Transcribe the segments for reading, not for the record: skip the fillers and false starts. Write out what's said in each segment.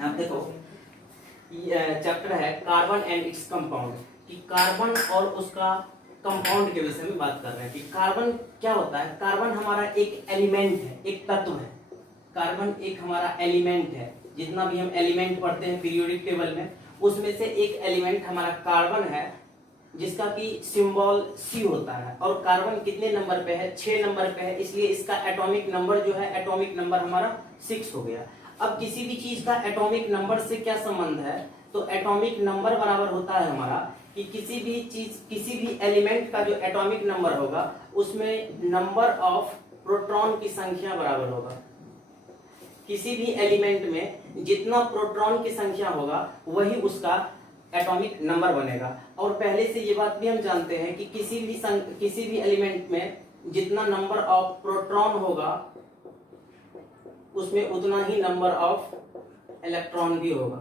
आप देखो चैप्टर है कार्बन एंड इट्स कंपाउंड, कि कार्बन और उसका कंपाउंड के विषय में बात कर रहे हैं कि कार्बन क्या होता है। कार्बन हमारा एक एलिमेंट है, एक तत्व है। कार्बन एक हमारा एलिमेंट है। जितना भी हम एलिमेंट पढ़ते हैं पीरियोडिक टेबल में, उसमें से एक एलिमेंट हमारा कार्बन है, जिसका कि सिंबल C होता है। और कार्बन कितने नंबर पे है? 6 नंबर पे है, इसलिए इसका एटॉमिक नंबर जो है, एटॉमिक नंबर हमारा 6 हो गया। अब किसी भी चीज का एटॉमिक नंबर से क्या संबंध है? तो एटॉमिक नंबर बराबर होता है हमारा कि किसी भी चीज, किसी भी एलिमेंट का जो एटॉमिक नंबर होगा उसमें नंबर ऑफ प्रोटॉन की संख्या बराबर होगा। किसी भी एलिमेंट में जितना प्रोटॉन की संख्या होगा वही उसका एटॉमिक नंबर बनेगा। और पहले से ये बात भी हम जानते हैं कि किसी भी एलिमेंट में जितना नंबर ऑफ प्रोटॉन होगा उसमें उतना ही नंबर ऑफ इलेक्ट्रॉन भी होगा।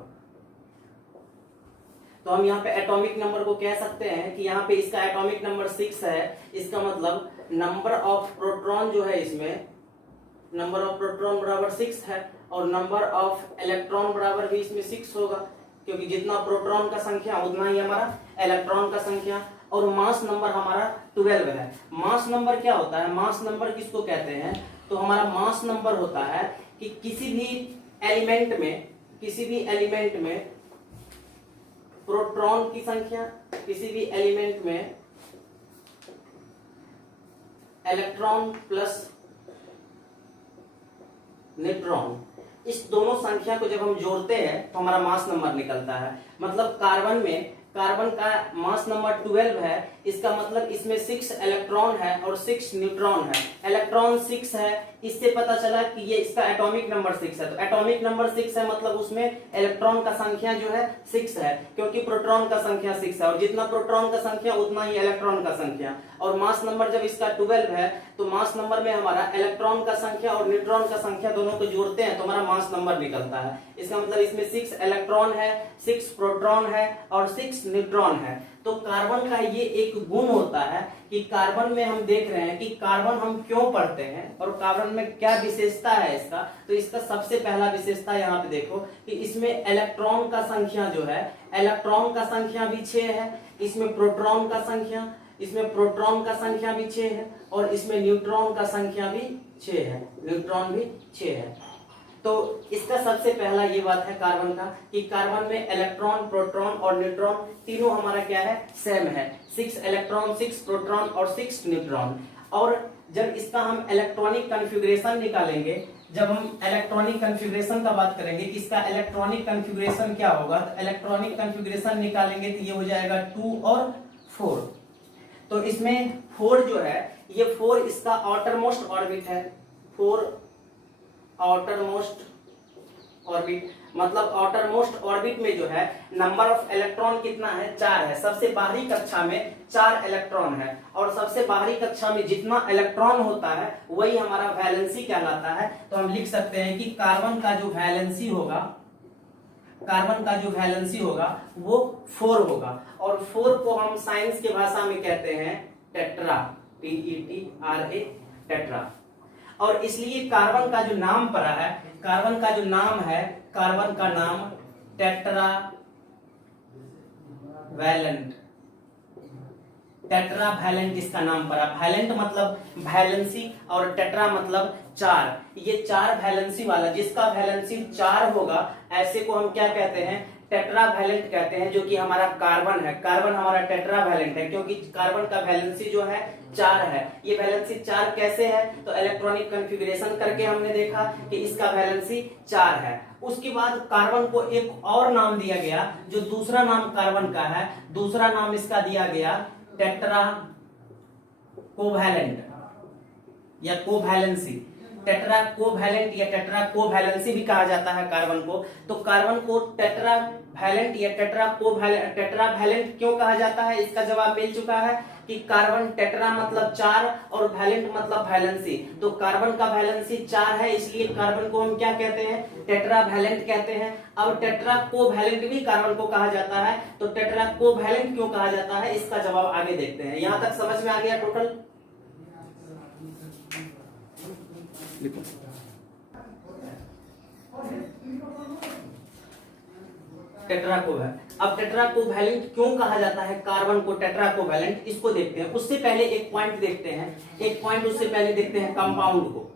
तो हम यहाँ पे एटॉमिक नंबर को कह सकते हैं कि यहाँ पे इसका एटॉमिक नंबर 6 है। इसका मतलब नंबर ऑफ प्रोटॉन जो है, इसमें नंबर ऑफ प्रोटॉन बराबर 6 है और नंबर ऑफ इलेक्ट्रॉन बराबर भी इसमें 6 होगा, क्योंकि जितना प्रोटॉन का संख्या उतना ही हमारा इलेक्ट्रॉन का संख्या। और मास नंबर हमारा 12 है। मास नंबर क्या होता है? मास नंबर किसको कहते हैं? तो हमारा मास नंबर होता है कि किसी भी एलिमेंट में प्रोटॉन की संख्या, किसी भी एलिमेंट में इलेक्ट्रॉन प्लस न्यूट्रॉन, इस दोनों संख्या को जब हम जोड़ते हैं तो हमारा मास नंबर निकलता है। मतलब कार्बन का मास नंबर 12 है। इसका मतलब इसमें 6 इलेक्ट्रॉन है और 6 न्यूट्रॉन है। इलेक्ट्रॉन 6 है, इससे पता चला कि ये इसका एटॉमिक नंबर 6 है। तो एटॉमिक नंबर 6 है मतलब उसमें इलेक्ट्रॉन का संख्या जो है 6 है, क्योंकि प्रोटॉन का संख्या 6 है और जितना प्रोटॉन का संख्या उतना ही इलेक्ट्रॉन का संख्या। और मास नंबर जब इसका 12 है तो मास नंबर में हमारा इलेक्ट्रॉन का संख्या और न्यूट्रॉन का संख्या दोनों को जोड़ते हैं तो हमारा मास नंबर निकलता है। इसका मतलब इसमें 6 इलेक्ट्रॉन है, 6 प्रोटॉन है और 6 न्यूट्रॉन है। तो कार्बन का ये एक गुण होता है कि कार्बन में हम देख रहे हैं कि कार्बन हम क्यों पढ़ते हैं और कार्बन में क्या विशेषता है इसका। तो इसका सबसे पहला विशेषता यहाँ पे देखो कि इसमें इलेक्ट्रॉन का संख्या जो है, इलेक्ट्रॉन का संख्या भी 6 है। इसमें प्रोटॉन का संख्या भी 6 है और इसमें न्यूट्रॉन का संख्या भी 6 है, न्यूट्रॉन भी 6 है। तो इसका सबसे पहला ये बात है कार्बन का कि कार्बन में इलेक्ट्रॉन, प्रोटॉन और न्यूट्रॉन तीनों हमारा क्या है? सेम है। 6 इलेक्ट्रॉन, 6 प्रोटॉन और 6 न्यूट्रॉन। और जब इसका हम इलेक्ट्रॉनिक कॉन्फ़िगरेशन निकालेंगे, जब हम इलेक्ट्रॉनिक कॉन्फ़िगरेशन का बात करेंगे कि इसका इलेक्ट्रॉनिक कॉन्फ़िगरेशन क्या होगा, तो इलेक्ट्रॉनिक कॉन्फ़िगरेशन निकालेंगे तो ये हो जाएगा 2 और 4। तो इसमें 4 जो है, ये 4 इसका आउटर मोस्ट ऑर्बिट है। 4 आउटर मोस्ट ऑर्बिट, मतलब आउटर मोस्ट ऑर्बिट में जो है नंबर ऑफ इलेक्ट्रॉन कितना है? 4 है। सबसे बाहरी कक्षा में 4 इलेक्ट्रॉन है और सबसे बाहरी कक्षा में जितना इलेक्ट्रॉन होता है वही हमारा वैलेंसी कहलाता है। तो हम लिख सकते हैं कि कार्बन का जो वैलेंसी होगा वो 4 होगा। और 4 को हम साइंस की भाषा में कहते हैं टेट्रा, TETRA, टेट्रा। और इसलिए कार्बन का जो नाम पड़ा है, कार्बन का नाम टेट्रा वैलेंट इसका नाम पड़ा। वैलेंट मतलब वैलेंसी और टेट्रा मतलब 4। ये 4 वैलेंसी वाला, जिसका वैलेंसी 4 होगा ऐसे को हम क्या कहते हैं? टेट्रा वैलेंट कहते हैं, जो कि हमारा कार्बन है। कार्बन हमारा टेट्रा वैलेंट है क्योंकि कार्बन का वैलेंसी जो है 4 है। ये वैलेंसी 4 कैसे है? तो इलेक्ट्रॉनिक कॉन्फ़िगरेशन करके हमने देखा कि इसका वैलेंसी 4 है। उसके बाद कार्बन को एक और नाम दिया गया, जो दूसरा नाम कार्बन का है, दूसरा नाम इसका दिया गया टेट्रा कोवैलेंट या कोवैलेंसी। टेट्रा कोवैलेंट या टेट्रा कोवैलेंसी भी कहा जाता है कार्बन को। तो कार्बन को टेट्रा वैलेंट या टेट्रा वैलेंट क्यों कहा जाता है? इसका जवाब मिल चुका है कि कार्बन टेट्रा मतलब 4 और वैलेंट मतलब वैलेंसी। तो कार्बन का वैलेंसी 4 है, इसलिए कार्बन को हम क्या कहते हैं? टेट्रा वैलेंट कहते हैं। अब टेट्रा कोवैलेंट भी कार्बन को कहा जाता है। तो टेट्रा कोवैलेंट क्यों कहा जाता है, इसका जवाब आगे देखते हैं। यहां तक समझ में आ गया टोटल? Tetra covalent. अब टेट्रा कोवैलेंट क्यों कहा जाता है कार्बन को टेट्रा कोवैलेंट, इसको देखते हैं। उससे पहले एक पॉइंट देखते हैं, एक पॉइंट उससे पहले देखते हैं कंपाउंड को।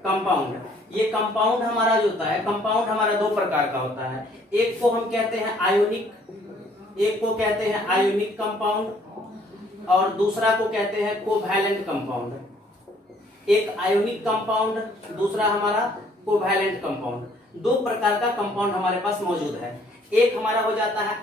कंपाउंड, ये कंपाउंड हमारा जो होता है, कंपाउंड हमारा दो प्रकार का होता है। एक को हम कहते हैं आयोनिक, एक को कहते हैं आयोनिक कंपाउंड और दूसरा को कहते हैं कोवैलेंट कंपाउंड। एक आयोनिक कंपाउंड, दूसरा हमारा कोवैलेंट कंपाउंड। दो प्रकार का कंपाउंड हमारे पास मौजूद है। एक हमारा हो जाता है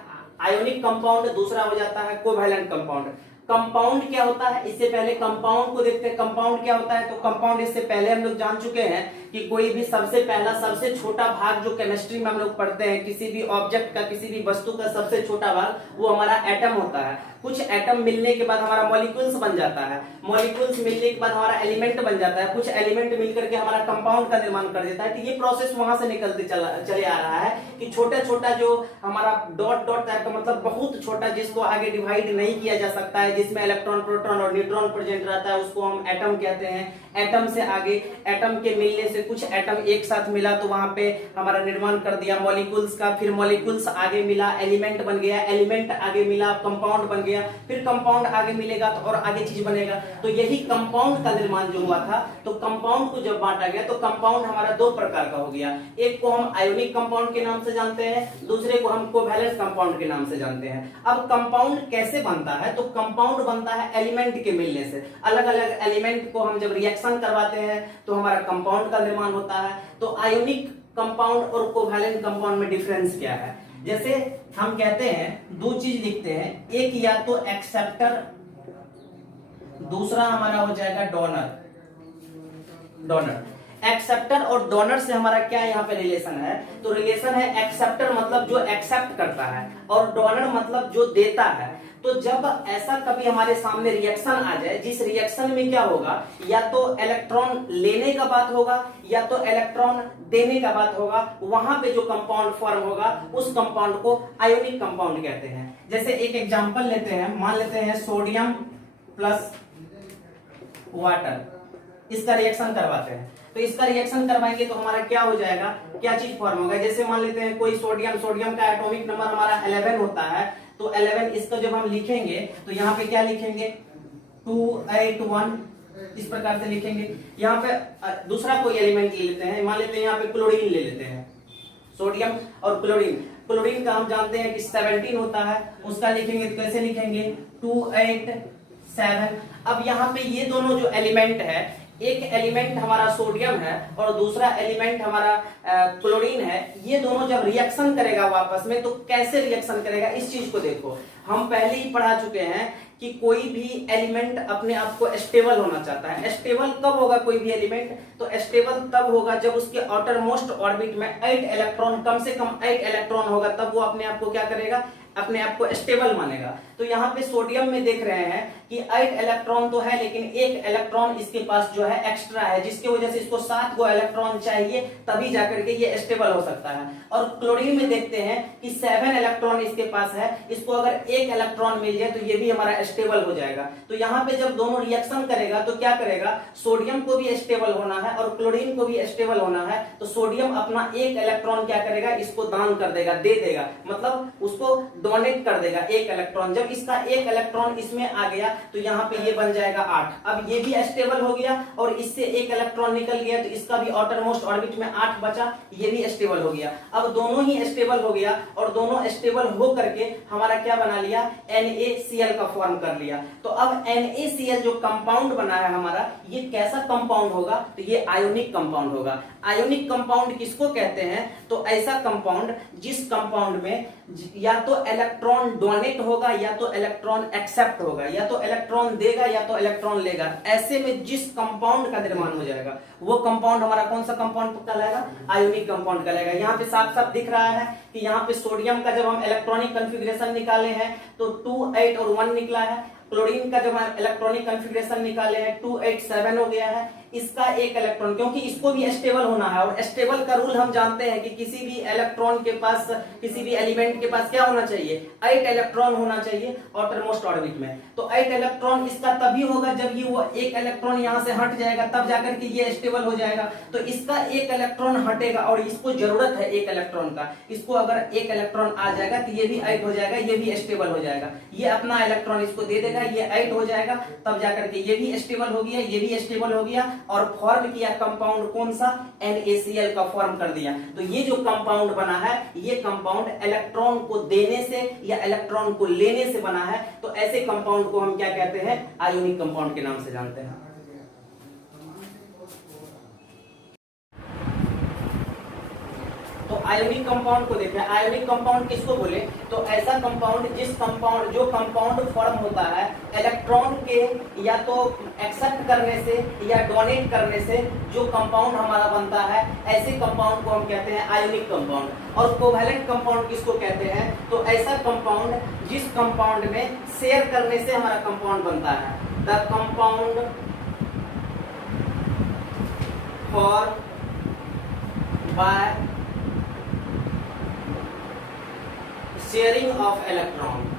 आयोनिक कंपाउंड, दूसरा हो जाता है कोवैलेंट कंपाउंड। कंपाउंड क्या होता है, इससे पहले कंपाउंड को देखते हैं। कंपाउंड क्या होता है, तो कंपाउंड इससे पहले हम लोग जान चुके हैं कि कोई भी सबसे पहला सबसे छोटा भाग जो केमिस्ट्री में हम लोग पढ़ते हैं, किसी भी ऑब्जेक्ट का, किसी भी वस्तु का सबसे छोटा भाग वो हमारा एटम होता है। कुछ एटम मिलने के बाद हमारा मॉलिक्यूल्स बन जाता है, मॉलिक्यूल्स मिलने के बाद हमारा एलिमेंट बन जाता है, कुछ एलिमेंट मिलकर के हमारा कंपाउंड का निर्माण कर देता है। तो ये प्रोसेस वहां से निकलते चले आ रहा है कि छोटा छोटा जो हमारा डॉट डॉट टाइप का, मतलब बहुत छोटा, जिसको आगे डिवाइड नहीं किया जा सकता है, जिसमें इलेक्ट्रॉन प्रोटॉन और न्यूट्रॉन प्रेजेंट रहता है, उसको हम एटम कहते हैं। एटम से आगे, एटम के मिलने से कुछ एटम एक साथ मिला तो वहां पे हमारा निर्माण कर दिया मॉलिक्यूल्स का, फिर मॉलिक्यूल्स आगे मिला, एलिमेंट बन गया, एलिमेंट आगे मिला, कंपाउंड बन गया, फिर कंपाउंड आगे मिलेगा तो और आगे चीज बनेगा। तो यही कंपाउंड का निर्माण जो हुआ था। तो कंपाउंड को जब बांटा गया तो कंपाउंड हमारा दो प्रकार का हो गया। एक को हम आयोनिक कंपाउंड के नाम से जानते हैं, दूसरे को हम कोवैलेंट कंपाउंड के नाम से जानते हैं। अब कंपाउंड कैसे बनता है, तो कंपाउंड बनता है एलिमेंट के मिलने से। अलग अलग एलिमेंट को हम जब रिएक्शन करवाते हैं तो हमारा कंपाउंड का निर्माण होता है। तो आयोनिक कंपाउंड और कोवैलेंट कंपाउंड में डिफरेंस क्या है, जैसे हम कहते हैं दो चीज लिखते हैं, एक या तो एक्सेप्टर, दूसरा हमारा हो जाएगा डोनर। डोनर, एक्सेप्टर और डोनर से हमारा क्या यहाँ पे रिलेशन है, तो रिलेशन है एक्सेप्टर मतलब जो एक्सेप्ट करता है और डोनर मतलब जो देता है। तो जब ऐसा कभी हमारे सामने रिएक्शन आ जाए, जिस रिएक्शन में क्या होगा, या तो इलेक्ट्रॉन लेने का बात होगा या तो इलेक्ट्रॉन देने का बात होगा, वहां पे जो कंपाउंड फॉर्म होगा उस कंपाउंड को आयोनिक कंपाउंड कहते हैं। जैसे एक एग्जांपल लेते हैं, मान लेते हैं सोडियम प्लस वाटर, इसका रिएक्शन करवाते हैं। तो इसका रिएक्शन करवाएंगे तो हमारा क्या हो जाएगा, क्या चीज फॉर्म होगा। जैसे मान लेते हैं कोई सोडियम, सोडियम का एटॉमिक नंबर हमारा 11 होता है, तो 11 इसको जब हम लिखेंगे तो यहाँ पे क्या लिखेंगे 281, इस प्रकार से लिखेंगे। यहाँ पे दूसरा कोई एलिमेंट ले लेते हैं, मान लेते हैं यहाँ पे क्लोरीन ले लेते हैं, सोडियम और क्लोरीन। क्लोरीन का हम जानते हैं कि 17 होता है, उसका लिखेंगे तो कैसे लिखेंगे 287। अब यहाँ पे ये दोनों जो एलिमेंट है, एक एलिमेंट हमारा सोडियम है और दूसरा एलिमेंट हमारा क्लोरीन है, ये दोनों जब रिएक्शन करेगा वापस में तो कैसे रिएक्शन करेगा, इस चीज को देखो। हम पहले ही पढ़ा चुके हैं कि कोई भी एलिमेंट अपने आप को स्टेबल होना चाहता है। स्टेबल कब होगा कोई भी एलिमेंट, तो स्टेबल तब होगा जब उसके आउटर मोस्ट ऑर्बिट में 8 इलेक्ट्रॉन, कम से कम 8 इलेक्ट्रॉन होगा, तब वो अपने आप को क्या करेगा, अपने आप को स्टेबल मानेगा। तो यहाँ पे सोडियम में देख रहे हैं कि 8 इलेक्ट्रॉन तो है, लेकिन एक इलेक्ट्रॉन इसके पास जो है एक्स्ट्रा है, जिसकी वजह से इसको 7 गो इलेक्ट्रॉन चाहिए, तभी जाकर के ये स्टेबल हो सकता है। और क्लोरीन में देखते हैं कि 7 इलेक्ट्रॉन इसके पास है, इसको अगर 1 इलेक्ट्रॉन मिल जाए तो ये भी हमारा स्टेबल हो जाएगा। तो यहाँ पे जब दोनों रिएक्शन करेगा तो क्या करेगा, सोडियम को भी स्टेबल होना है और क्लोरीन को भी स्टेबल होना है, तो सोडियम अपना 1 इलेक्ट्रॉन क्या करेगा, इसको दान कर देगा, दे देगा, मतलब उसको डोनेट कर देगा 1 इलेक्ट्रॉन। जब इसका 1 इलेक्ट्रॉन इसमें आ गया तो यहाँ पे ये बन जाएगा 8। अब ये भी स्टेबल हो गया और इससे 1 इलेक्ट्रॉन निकल गया तो इसका भी आउटर मोस्ट ऑर्बिट में 8 बचा, ये भी स्टेबल हो गया। अब दोनों ही स्टेबल हो गया और दोनों स्टेबल हो करके हमारा क्या बना लिया, NaCl का फॉर्म कर लिया। तो अब NaCl जो कंपाउंड बना है हमारा, ये कैसा कंपाउंड होगा, तो ये आयोनिक कंपाउंड होगा। आयोनिक कंपाउंड किसको कहते हैं, तो ऐसा कंपाउंड जिस कंपाउंड में या तो इलेक्ट्रॉन डोनेट होगा या तो इलेक्ट्रॉन एक्सेप्ट होगा, या तो इलेक्ट्रॉन देगा या तो इलेक्ट्रॉन लेगा। ऐसे में जिस कंपाउंड का निर्माण हो जाएगा वो कंपाउंड हमारा कौन सा कंपाउंड कहलाएगा, आयोनिक कंपाउंड कहलाएगा। यहाँ पे साफ साफ दिख रहा है कि यहाँ पे सोडियम का जब हम इलेक्ट्रॉनिक कॉन्फ़िगरेशन निकाले हैं तो 2 8 और 1 निकला है। क्लोरीन का जब हम इलेक्ट्रॉनिक कॉन्फ़िगरेशन निकाले हैं 2 8 7 हो गया है। इसका एक इलेक्ट्रॉन, क्योंकि इसको भी स्टेबल होना है, और स्टेबल का रूल हम जानते हैं कि किसी भी इलेक्ट्रॉन के पास, किसी भी एलिमेंट के पास क्या होना चाहिए, 8 इलेक्ट्रॉन होना चाहिए आउटरमोस्ट ऑर्बिट में। तो 8 इलेक्ट्रॉन इसका तभी होगा जब ये वो एक इलेक्ट्रॉन यहां से हट जाएगा, तब जाकर के ये स्टेबल हो जाएगा। तो इसका एक इलेक्ट्रॉन हटेगा और इसको जरूरत है एक इलेक्ट्रॉन का, इसको अगर एक इलेक्ट्रॉन आ जाएगा तो ये भी 8 हो जाएगा, ये भी स्टेबल हो जाएगा। ये अपना इलेक्ट्रॉन इसको दे देगा, ये 8 हो जाएगा, तब जाकर के ये भी स्टेबल हो गया, ये भी स्टेबल हो गया, और फॉर्म किया कंपाउंड कौन सा, NaCl का फॉर्म कर दिया। तो ये जो कंपाउंड बना है, ये कंपाउंड इलेक्ट्रॉन को देने से या इलेक्ट्रॉन को लेने से बना है। तो ऐसे कंपाउंड को हम क्या कहते हैं, आयोनिक कंपाउंड के नाम से जानते हैं। तो आयोनिक कंपाउंड को देखें, आयोनिक कंपाउंड किसको बोले, तो ऐसा कंपाउंड जिस कंपाउंड, जो कंपाउंड फॉर्म होता है इलेक्ट्रॉन के या तो एक्सेप्ट करने से या डोनेट करने से, जो कंपाउंड हमारा बनता है, ऐसे कंपाउंड को हम कहते हैं आयोनिक कंपाउंड। और कोवैलेंट कंपाउंड किसको कहते हैं, तो ऐसा कंपाउंड जिस कंपाउंड में शेयर करने से हमारा कंपाउंड बनता है। The compound form by sharing of electron,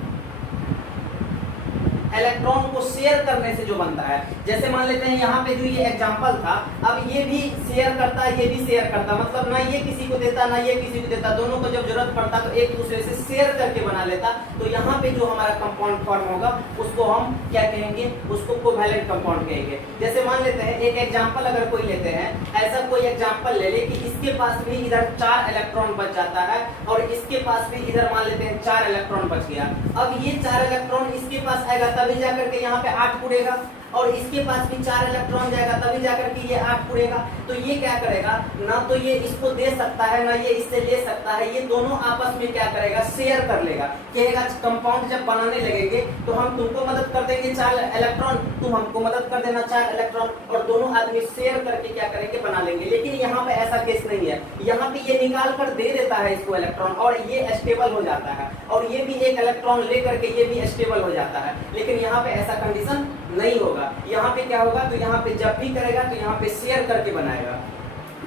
electron को शेयर करने से जो बनता है। जैसे मान लेते हैं यहाँ पे जो ये एग्जांपल था, अब ये भी शेयर करता है, ये भी शेयर करता, मतलब ना ये किसी को देता ना ये किसी को देता, दोनों को जब जरूरत पड़ता तो एक दूसरे से शेयर करके बना लेता। तो यहाँ पे जो हमारा कंपाउंड फॉर्म होगा उसको हम क्या कहेंगे, उसको कोवैलेंट कंपाउंड कहेंगे। जैसे मान लेते हैं एक एग्जाम्पल अगर कोई लेते हैं, ऐसा कोई एग्जाम्पल ले ले कि इसके पास भी इधर 4 इलेक्ट्रॉन बच जाता है और इसके पास भी इधर मान लेते हैं 4 इलेक्ट्रॉन बच गया। अब ये 4 इलेक्ट्रॉन इसके पास आएगा तभी जाकर के यहाँ पे 8 उड़ेगा, और इसके पास भी 4 इलेक्ट्रॉन जाएगा तभी जाकर के ये 8 उड़ेगा। तो ये क्या करेगा, ना तो ये इसको दे सकता है ना ये इससे ले सकता है, ये दोनों आपस में क्या करेगा, शेयर कर लेगा। कहेगा कंपाउंड जब बनाने लगेंगे तो हम तुमको मदद कर देंगे 4 इलेक्ट्रॉन, तुम हमको मदद कर देना 4 इलेक्ट्रॉन, और दोनों आदमी शेयर करके क्या करेंगे, बना लेंगे। लेकिन यहाँ पे ऐसा केस नहीं है, यहाँ पे ये निकाल कर दे देता है इसको इलेक्ट्रॉन और ये स्टेबल हो जाता है, और ये भी एक इलेक्ट्रॉन लेकर के ये भी स्टेबल हो जाता है। लेकिन यहाँ पे ऐसा कंडीशन नहीं होगा। यहाँ पे क्या होगा, तो यहाँ पे जब भी करेगा तो यहाँ पे शेयर करके बनाएगा।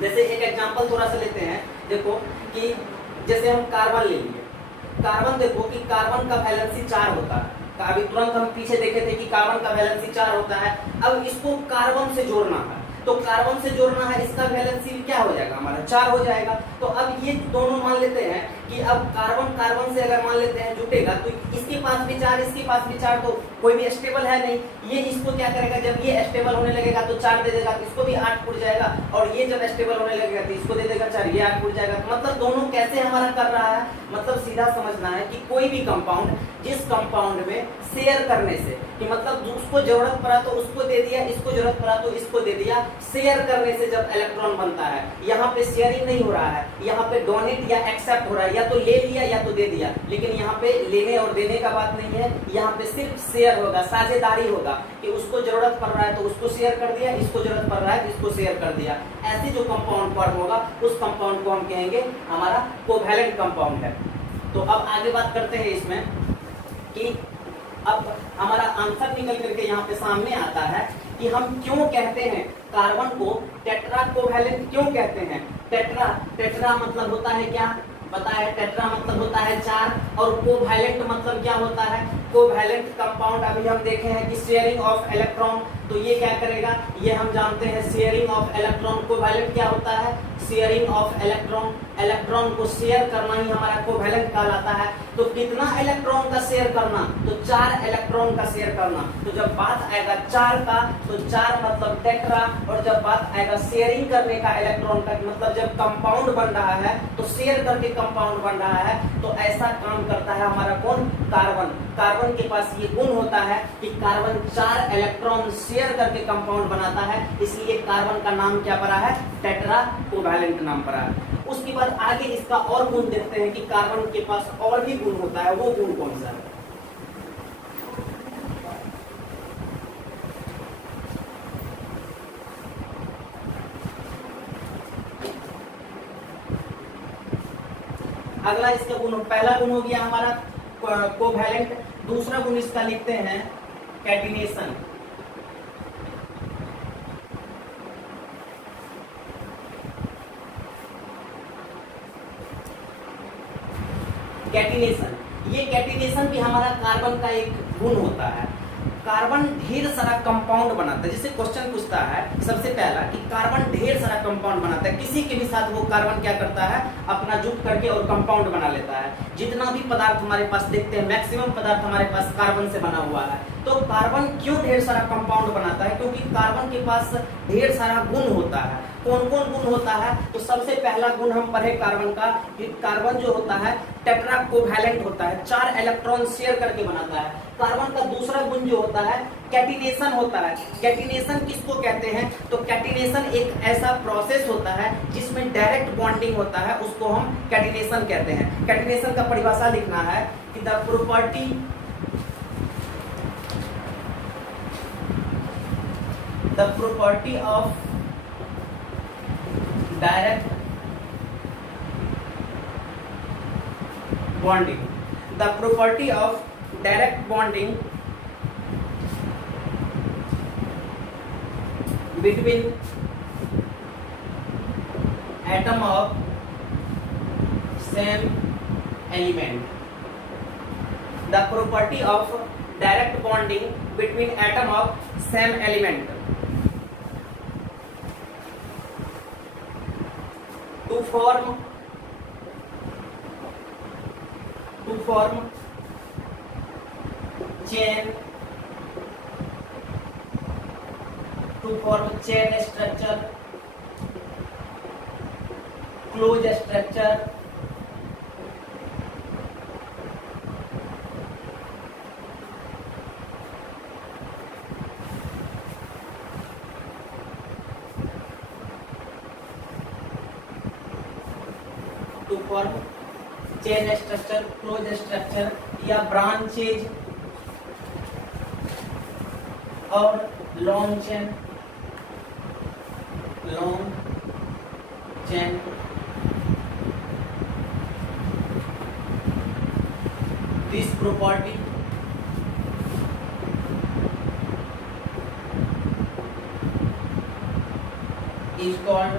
जैसे एक एग्जांपल थोड़ा सा लेते हैं, देखो कि जैसे हम कार्बन ले लिए, कार्बन देखो कि कार्बन का वैलेंसी 4 होता है। अभी तुरंत हम पीछे देखे थे कि कार्बन का वैलेंसी 4 होता है। अब इसको कार्बन से जोड़ना है, तो कार्बन से जोड़ना है, इसका वैलेंसी क्या हो जाएगा, हमारा 4 हो जाएगा। तो अब ये दोनों मान लेते हैं कि अब कार्बन कार्बन से अगर मान लेते हैं जुटेगा, तो इसके पास भी 4 इसके पास भी 4, तो कोई भी स्टेबल है नहीं। ये इसको क्या करेगा, जब ये स्टेबल होने लगेगा तो 4 दे देगा, तो इसको भी 8 उड़ जाएगा, और ये जब स्टेबल होने लगेगा तो इसको दे देगा 4, ये 8 उड़ जाएगा। तो मतलब दोनों कैसे हमारा कर रहा है, मतलब सीधा समझना है कि कोई भी कंपाउंड जिस कंपाउंड में शेयर करने से, कि मतलब उसको जरूरत पड़ा तो उसको दे दिया, इसको जरूरत पड़ा तो इसको दे दिया, शेयर करने से जब इलेक्ट्रॉन बनता है। यहाँ पे शेयरिंग नहीं हो रहा है, यहाँ पे डोनेट या एक्सेप्ट हो रहा है, या तो ले लिया या तो दे दिया। लेकिन यहाँ पे लेने और देने का बात नहीं है, यहाँ पे सिर्फ शेयर होगा, साझेदारी होगा, कि उसको जरूरत पड़ रहा है तो उसको शेयर कर दिया, इसको जरूरत पड़ रहा है तो इसको शेयर कर दिया। ऐसे जो कंपाउंड फॉर्म होगा उस कंपाउंड को हम कहेंगे हमारा कोवैलेंट कंपाउंड है। तो अब आगे बात करते हैं इसमें कि अब हमारा आंसर निकल करके यहाँ पे सामने आता है कि हम क्यों कहते हैं कार्बन को टेट्रा कोवैलेंट क्यों कहते हैं। टेट्रा, टेट्रा मतलब होता है क्या, पता है, टेट्रा मतलब होता है 4, और कोवैलेंट मतलब क्या होता है, कोवैलेंट कंपाउंड अभी हम देखे हैं कि शेयरिंग ऑफ इलेक्ट्रॉन। तो ये क्या करेगा, ये हम जानते हैं शेयरिंग ऑफ इलेक्ट्रॉन। कोवैलेंट क्या होता है, शेयरिंग ऑफ इलेक्ट्रॉन, इलेक्ट्रॉन को शेयर करना ही हमारा कोवैलेंट कहलाता है। तो कितना इलेक्ट्रॉन का शेयर करना, तो 4 इलेक्ट्रॉन का शेयर करना। तो जब बात आएगा 4 का, तो 4 मतलब टेट्रा, और जब बात आएगा शेयरिंग करने का इलेक्ट्रॉन का, मतलब जब कंपाउंड बन रहा है तो शेयर करके कंपाउंड बन रहा है, तो ऐसा काम करता है हमारा कौन, कार्बन। कार्बन के पास ये गुण होता है कि कार्बन 4 इलेक्ट्रॉन शेयर करके कंपाउंड बनाता है, इसलिए कार्बन का नाम क्या पड़ा है, टेट्रा कोवैलेंट नाम पड़ा है। उसके बाद आगे इसका और गुण देखते हैं कि कार्बन के पास और भी गुण होता है, वो गुण कौन सा है। अगला इसका गुण, पहला गुण हो गया हमारा कोवैलेंट, दूसरा गुण इसका लिखते हैं कैटिनेशन। कैटिनेशन, ये कैटिनेशन भी हमारा कार्बन का एक गुण होता है। कार्बन ढेर सारा कंपाउंड बनाता है, जैसे क्वेश्चन पूछता है सबसे पहला कि कार्बन ढेर सारा कंपाउंड बनाता है, किसी के भी साथ वो कार्बन क्या करता है, अपना जुट करके और कंपाउंड बना लेता है। जितना भी पदार्थ हमारे पास देखते हैं मैक्सिमम पदार्थ हमारे पास कार्बन से बना हुआ है। तो कार्बन क्यों ढेर सारा कंपाउंड बनाता है, क्योंकि कार्बन के पास ढेर सारा गुण होता है। कौन कौन गुण होता है, तो सबसे पहला गुण हम पढ़े कार्बन का कि कार्बन जो होता है टेट्रा कोवैलेंट होता है, 4 इलेक्ट्रॉन शेयर करके बनाता है। कार्बन का दूसरा गुण जो होता है कैटिनेशन होता है। कैटिनेशन किसको कहते हैं, तो कैटिनेशन एक ऐसा प्रोसेस होता है जिसमें डायरेक्ट बॉन्डिंग होता है, उसको हम कैटिनेशन कहते हैं। कैटिनेशन का परिभाषा लिखना है कि the property of direct bonding, the property of direct bonding between atom of same element, the property of direct bonding between atom of same element to form chain structure, closed structure, to form chain structure, closed structure या branches और long chain this property is called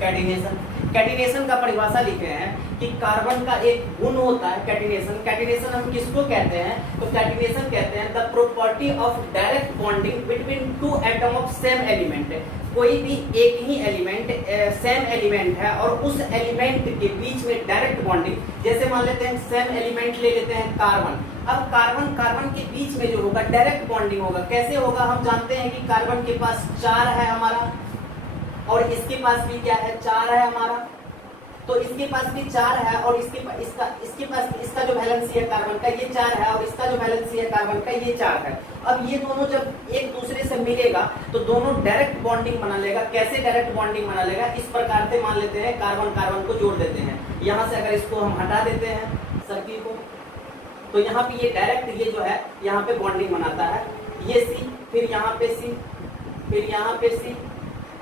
catenation. Catenation का परिभाषा लिखे हैं कि carbon का एक गुण होता है कैटिनेशन। कैटिनेशन हम किसको कहते हैं, तो कैटिनेशन कहते हैं the property of direct bonding between two atom of same element. कोई भी एक ही एलिमेंट सेम एलिमेंट है और उस एलिमेंट के बीच में डायरेक्ट बॉन्डिंग, जैसे मान लेते हैं सेम एलिमेंट ले लेते हैं कार्बन। अब कार्बन के बीच में जो होगा डायरेक्ट बॉन्डिंग होगा। कैसे होगा, हम जानते हैं कि कार्बन के पास 4 है हमारा और इसके पास भी क्या है 4 है हमारा, तो इसके पास भी 4 है और इसके पास इसका जो वैलेंसी है कार्बन का ये 4 है और इसका जो वैलेंसी है कार्बन का ये 4 है। अब ये दोनों जब एक दूसरे से मिलेगा तो दोनों डायरेक्ट बॉन्डिंग बना लेगा। कैसे डायरेक्ट बॉन्डिंग बना लेगा, इस प्रकार से मान लेते हैं कार्बन को जोड़ देते हैं। यहाँ से अगर इसको हम हटा देते हैं सर्किल को, तो यहाँ पे ये डायरेक्ट ये जो है यहाँ पे बॉन्डिंग बनाता है, ये C, फिर यहाँ पे C, फिर यहाँ पे C।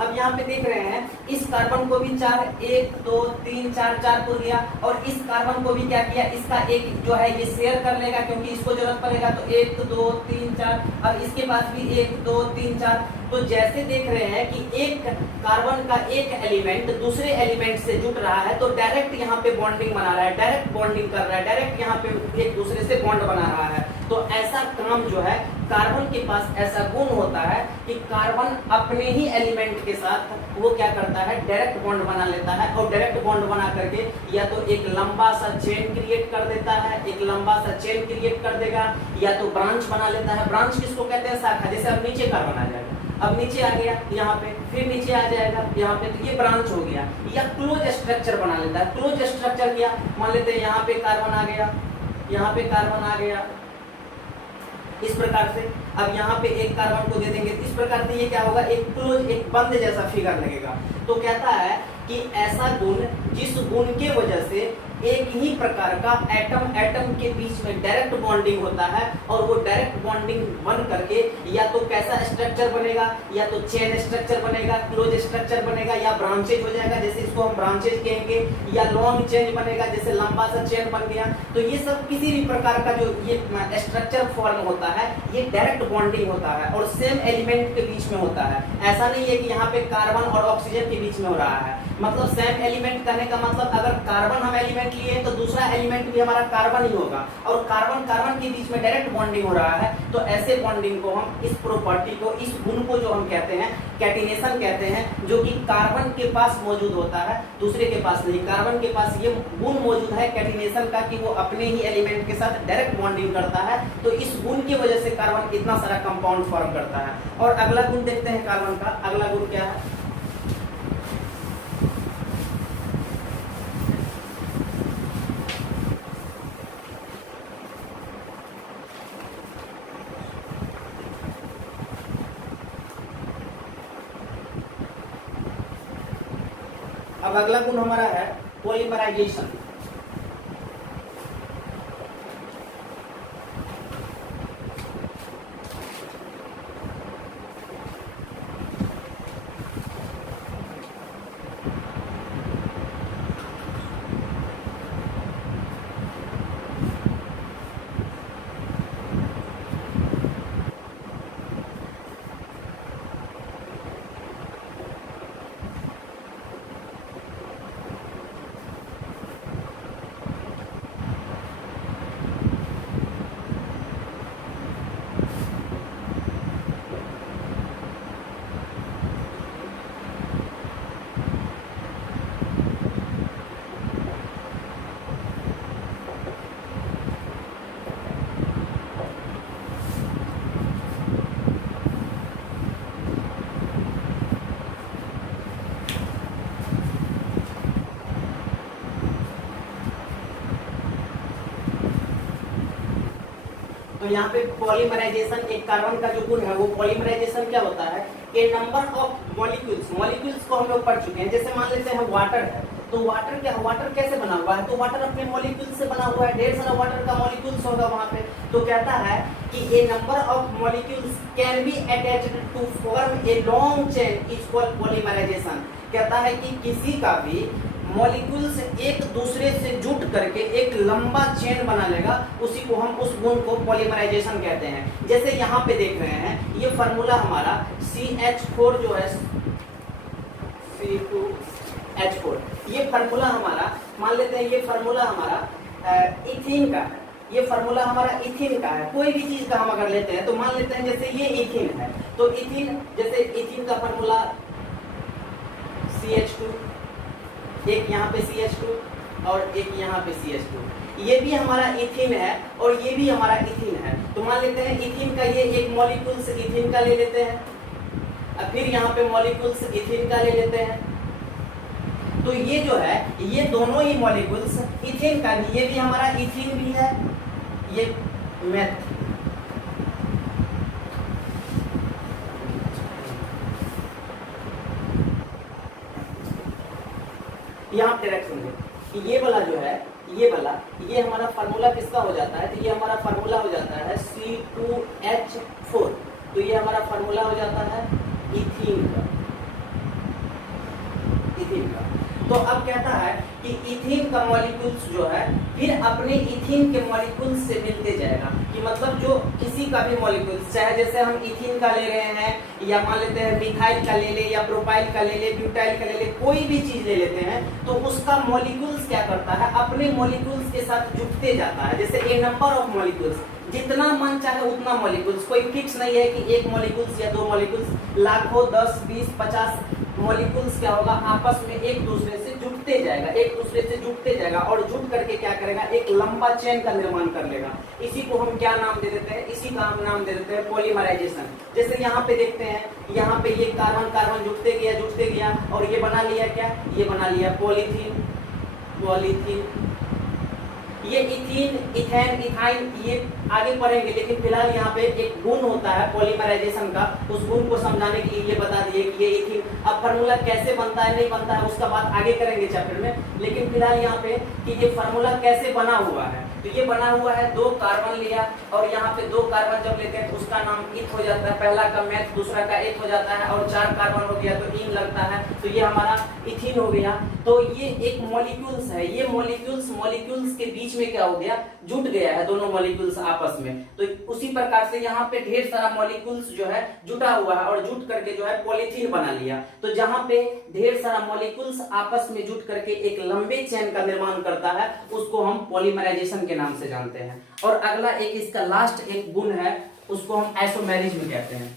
अब यहाँ पे देख रहे हैं इस कार्बन को भी 4, 1 2 3 4 पुर गया और इस कार्बन को भी क्या किया, इसका एक जो है ये शेयर कर लेगा क्योंकि इसको जरूरत पड़ेगा, तो 1 2 3 4। अब इसके पास भी 1 2 3 4। तो जैसे देख रहे हैं कि एक कार्बन का एक एलिमेंट दूसरे एलिमेंट से जुट रहा है तो डायरेक्ट यहाँ पे बॉन्डिंग बना रहा है, डायरेक्ट बॉन्डिंग कर रहा है, डायरेक्ट यहाँ पे एक दूसरे से बॉन्ड बना रहा है। तो ऐसा काम जो है कार्बन के पास ऐसा गुण होता है कि कार्बन अपने ही एलिमेंट के साथ वो क्या करता है, डायरेक्ट बॉन्ड बना लेता है और डायरेक्ट बॉन्ड बना करके या तो एक लंबा सा चेन क्रिएट कर देता है, एक लंबा सा चेन क्रिएट कर देगा, या तो ब्रांच बना लेता है। ब्रांच किसको कहते हैं, शाखा। जैसे अब नीचे कार्बन आ जाएगा, अब नीचे आ गया यहाँ पे, फिर नीचे आ जाएगा यहाँ पे, तो ये ब्रांच हो गया। या क्लोज स्ट्रक्चर बना लेता है। क्लोज स्ट्रक्चर क्या, मान लेते हैं यहाँ पे कार्बन आ गया, यहाँ पे कार्बन आ गया इस प्रकार से। अब यहाँ पे एक कार्बन को दे देंगे, इस प्रकार से ये क्या होगा, एक क्लोज एक बंद जैसा फिगर लगेगा। तो कहता है कि ऐसा गुण जिस गुण के वजह से एक ही प्रकार का एटम के बीच में डायरेक्ट बॉन्डिंग होता है और वो डायरेक्ट बॉन्डिंग बन करके या तो कैसा स्ट्रक्चर बनेगा, या तो चेन स्ट्रक्चर बनेगा, क्लोज स्ट्रक्चर बनेगा, या ब्रांचेज हो जाएगा जैसे इसको हम ब्रांचेज कहेंगे, या लॉन्ग चेन बनेगा जैसे लंबा सा चेन बन गया। तो ये सब किसी भी प्रकार का जो ये स्ट्रक्चर फॉर्म होता है ये डायरेक्ट बॉन्डिंग होता है और सेम एलिमेंट के बीच में होता है। ऐसा नहीं है कि यहाँ पे कार्बन और ऑक्सीजन के बीच में हो रहा है। मतलब सेम एलिमेंट करने का मतलब अगर कार्बन हम एलिमेंट लिए तो दूसरा एलिमेंट भी हमारा कार्बन ही होगा, और कार्बन कार्बन के बीच में डायरेक्ट बॉन्डिंग हो रहा है, तो ऐसे बॉन्डिंग को हम, इस प्रॉपर्टी को, इस गुण को जो हम कहते हैं कैटिनेशन कहते हैं, जो कि कार्बन के पास मौजूद होता है, दूसरे के पास नहीं। कार्बन के पास ये गुण मौजूद है कैटिनेशन का कि वो अपने ही एलिमेंट के साथ डायरेक्ट बॉन्डिंग करता है, तो इस गुण की वजह से कार्बन इतना सारा कंपाउंड फॉर्म करता है। और अगला गुण देखते हैं कार्बन का, अगला गुण क्या है? अब अगला गुण हमारा है पॉलीमराइजेशन। तो यहाँ पे पॉलीमराइजेशन, एक कार्बन का जो गुण है वो पॉलीमराइजेशन क्या होता है कि नंबर ऑफ मॉलिक्यूल्स, मॉलिक्यूल्स को हम लोग पढ़ चुके हैं। जैसे मान लेते हैं वाटर है, तो वाटर क्या, वाटर कैसे बना हुआ है? तो वाटर अपने मॉलिक्यूल्स से बना हुआ है, ढेर सारा वाटर का मॉलिक्यूल्स होगा वहां पे। तो कहता है कि a number of molecules can be attached to form a long chain is called polymerization. कहता है कि किसी का भी मॉलिक्यूल्स एक दूसरे से जुट करके एक लंबा चेन बना लेगा, उसी को हम, उस गुण को पॉलीमराइजेशन कहते हैं। जैसे यहाँ पे देख रहे हैं ये फार्मूला हमारा CH4 जो है, C2H4, ये फार्मूला हमारा, मान लेते हैं ये फार्मूला हमारा इथीन का है, ये फार्मूला हमारा इथीन का है। कोई भी चीज का हम अगर लेते हैं तो मान लेते हैं जैसे ये इथीन है, तो इथीन, जैसे इथीन का फार्मूला CH2, एक यहाँ पे CH2 और एक यहाँ पे CH2, ये भी हमारा इथीन है और ये भी हमारा इथीन है। तो मान लेते हैं इथीन का ये एक मॉलिक्यूल्स इथीन का ले लेते हैं, और फिर यहाँ पे मॉलिक्यूल्स इथीन का ले लेते हैं। तो ये जो है, ये दोनों ही मॉलिक्यूल्स इथीन का भी, ये भी हमारा इथीन भी है, ये मेथ, यहाँ डायरेक्ट समझो कि ये वाला जो है, ये वाला, ये हमारा फार्मूला किसका हो जाता है? तो ये हमारा फार्मूला हो जाता है C2H4, तो ये हमारा फार्मूला हो जाता है इथीन का, इथीन का। तो अब कहता है कि इथीन का मॉलिक्यूल्स जो है फिर अपने इथीन के मॉलिक्यूल्स से मिलते जाएगा, कि मतलब जो किसी का भी मॉलिक्यूल्स, चाहे जैसे हम इथीन का ले रहे हैं, या मान लेते हैं मिथाइल का ले ले, या प्रोपाइल का ले ले, ब्यूटाइल का ले ले, कोई भी चीज ले लेते हैं, तो उसका मॉलिक्यूल्स क्या करता है, अपने मॉलिक्यूल्स के साथ जुटते जाता है। जैसे ए नंबर ऑफ मॉलिक्यूल्स, जितना मन चाहे उतना मॉलिक्यूल्स, कोई फिक्स नहीं है कि एक मॉलिक्यूल्स या दो मॉलिक्यूल्स, लाखों, 10, 20, 50 मॉलिक्यूल्स क्या होगा, आपस में एक दूसरे से जुटते जाएगा, एक दूसरे से जुटते जाएगा, और जुट करके क्या करेगा, एक लंबा चेन का निर्माण कर लेगा। इसी को हम क्या नाम दे देते हैं? इसी का हम नाम दे देते हैं पॉलीमराइजेशन। जैसे यहाँ पे देखते हैं, यहाँ पे ये कार्बन कार्बन जुटते गया और ये बना लिया क्या, ये बना लिया पॉलीथीन, पॉलीथीन। ये इथीन, इथेन, इथाइन ये आगे पढ़ेंगे, लेकिन फिलहाल यहाँ पे एक गुण होता है पॉलीमराइजेशन का, उस गुण को समझाने के लिए ये बता दिए कि ये इथीन। अब फार्मूला कैसे बनता है नहीं बनता है उसका बात आगे करेंगे चैप्टर में, लेकिन फिलहाल यहाँ पे कि ये फार्मूला कैसे बना हुआ है। तो ये बना हुआ है, 2 कार्बन लिया और यहाँ पे 2 कार्बन जब लेते हैं तो उसका नाम इथ हो जाता है, पहला का मैथ, दूसरा का एथ हो जाता है, और 4 कार्बन हो गया तो इन लगता है, तो ये हमारा इथीन हो गया। तो ये एक मॉलिक्यूल्स है, ये मॉलिक्यूल्स के बीच में क्या हो गया, जुट गया है दोनों मॉलिक्यूल्स आपस में। तो उसी प्रकार से यहाँ पे ढेर सारा मॉलिक्यूल्स जो है जुटा हुआ है और जुट करके जो है पॉलीथीन बना लिया। तो जहां पे ढेर सारा मॉलिक्यूल्स आपस में जुट करके एक लंबे चेन का निर्माण करता है, उसको हम पॉलीमराइजेशन के नाम से जानते हैं। और अगला एक इसका लास्ट एक गुण है, उसको हम आइसोमेरिज्म कहते हैं।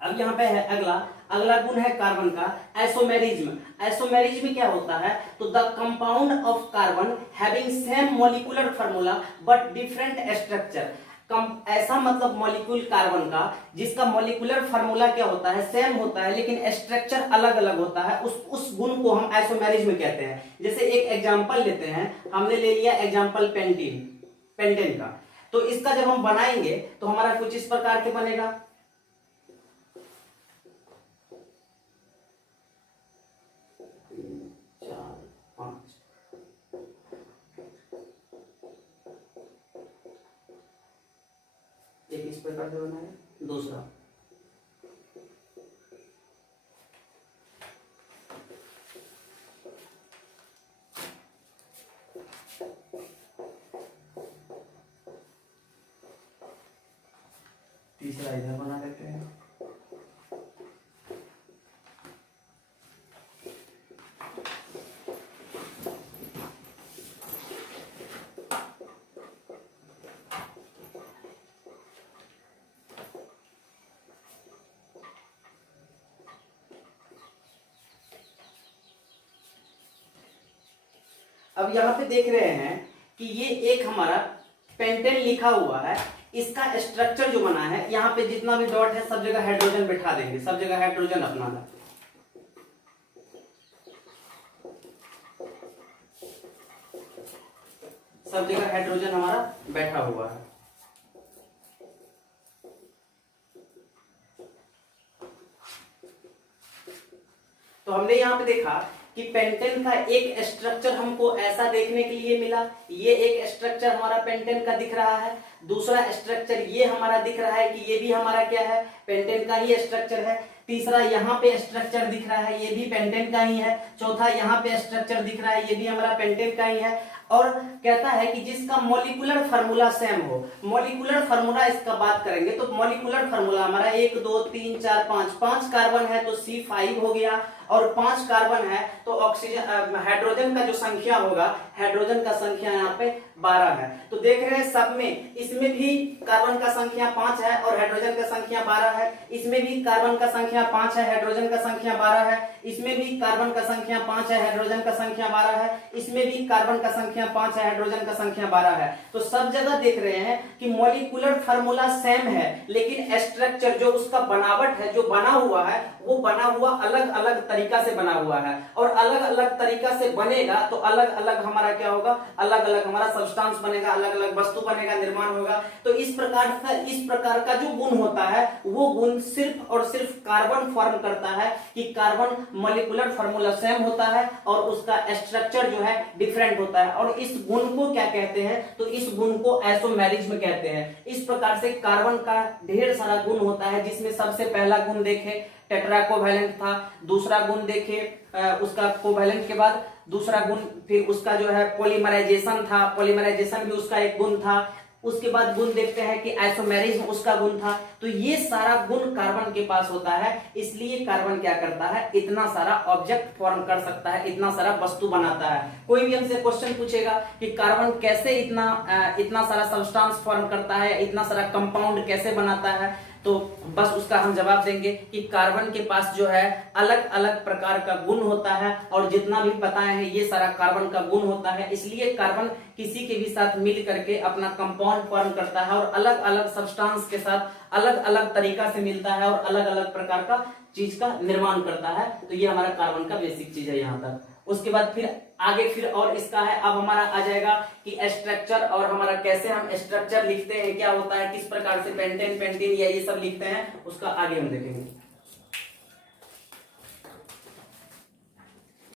अब यहाँ पे है अगला गुण है कार्बन का आइसोमेरिज्म। आइसोमेरिज्म क्या होता है, तो the compound of carbon having same molecular formula but different structure. ऐसा मतलब मॉलिक्यूल कार्बन का जिसका मॉलिक्यूलर फार्मूला क्या होता है, सेम होता है, लेकिन स्ट्रक्चर अलग अलग होता है, उस गुण को हम आइसोमेरिज्म कहते हैं। जैसे एक एग्जांपल लेते हैं, हमने ले लिया एग्जांपल पेंटेन का। तो इसका जब हम बनाएंगे तो हमारा कुछ इस प्रकार के बनेगा। एक इस प्रकार से बना है, दूसरा तीसरा इधर बना देते हैं। अब यहाँ पे देख रहे हैं कि ये एक हमारा पेंटेन लिखा हुआ है, इसका स्ट्रक्चर जो बना है, यहाँ पे जितना भी डॉट है सब जगह हाइड्रोजन बैठा देंगे, सब जगह हाइड्रोजन अपनाना। सब जगह हाइड्रोजन हमारा बैठा हुआ है। तो हमने यहाँ पे देखा कि पेंटेन का एक स्ट्रक्चर हमको ऐसा देखने के लिए मिला, ये एक स्ट्रक्चर हमारा पेंटेन का दिख रहा है। दूसरा स्ट्रक्चर ये हमारा दिख रहा है कि ये भी हमारा क्या है, पेंटेन का ही स्ट्रक्चर है। तीसरा यहाँ पे स्ट्रक्चर दिख रहा है, ये भी पेंटेन का ही है। चौथा यहाँ पे स्ट्रक्चर दिख रहा है, ये भी हमारा पेंटेन का ही है। और कहता है कि जिसका मॉलिक्यूलर फार्मूला सेम हो। मॉलिक्यूलर फार्मूला इसका बात करेंगे तो मॉलिक्यूलर फार्मूला हमारा 1 2 3 4 5 कार्बन है तो C5 हो गया, और 5 कार्बन है तो ऑक्सीजन हाइड्रोजन का जो संख्या होगा, हाइड्रोजन का संख्या यहाँ पे 12 है। तो देख रहे हैं सब में, इसमें भी कार्बन का संख्या 5 है और हाइड्रोजन का संख्या 12 है। इसमें भी कार्बन का संख्या 5 है, हाइड्रोजन का संख्या 12 है। इसमें भी कार्बन का संख्या 5 है, हाइड्रोजन का संख्या 12 है। इसमें भी कार्बन का संख्या 5 है, हाइड्रोजन का संख्या 12 है। तो सब जगह देख रहे हैं कि मॉलिक्यूलर फार्मूला सेम है, लेकिन स्ट्रक्चर जो उसका बनावट है, जो बना हुआ है, वो बना हुआ अलग अलग तरीका से बना हुआ है। और अलग अलग तरीका से बनेगा तो अलग अलग हमारा क्या होगा, अलग अलग हमारा सब्सटेंस बनेगा, अलग अलग वस्तु बनेगा, निर्माण होगा। तो इस प्रकार का जो गुण होता है, वो गुण सिर्फ और सिर्फ कार्बन फॉर्म करता है कि कार्बन मॉलिक्यूलर फार्मूला सेम होता है और उसका स्ट्रक्चर जो है डिफरेंट होता है। और इस गुण को क्या कहते हैं, तो इस गुण को आइसोमेरिज्म कहते हैं। इस प्रकार से कार्बन का ढेर सारा गुण होता है, जिसमें सबसे पहला गुण देखें टेट्रा कोवैलेंट था। दूसरा गुण देखें उसका कोवैलेंट के बाद दूसरा गुण फिर उसका जो है पॉलीमराइजेशन था, पॉलीमराइजेशन भी उसका एक गुण था। उसके बाद गुण देखते हैं कि आइसोमेरिज्म उसका गुण था। तो ये सारा गुण कार्बन के पास होता है, इसलिए कार्बन क्या करता है, इतना सारा ऑब्जेक्ट फॉर्म कर सकता है, इतना सारा वस्तु बनाता है। कोई भी हमसे क्वेश्चन पूछेगा कि कार्बन कैसे इतना सारा सब्सटेंस फॉर्म करता है, इतना सारा कंपाउंड कैसे बनाता है, तो बस उसका हम जवाब देंगे कि कार्बन के पास जो है अलग अलग प्रकार का गुण होता है, और जितना भी बताए हैं ये सारा कार्बन का गुण होता है। इसलिए कार्बन किसी के भी साथ मिल करके अपना कंपाउंड फॉर्म करता है और अलग अलग सब्सटेंस के साथ अलग अलग तरीका से मिलता है और अलग अलग प्रकार का चीज का निर्माण करता है। तो ये हमारा कार्बन का बेसिक चीज है यहाँ तक। उसके बाद फिर आगे फिर और इसका है, अब हमारा आ जाएगा कि स्ट्रक्चर, और हमारा कैसे हम स्ट्रक्चर लिखते हैं, क्या होता है, किस प्रकार से पेंटेन पेंटीन या ये सब लिखते हैं, उसका आगे हम देखेंगे।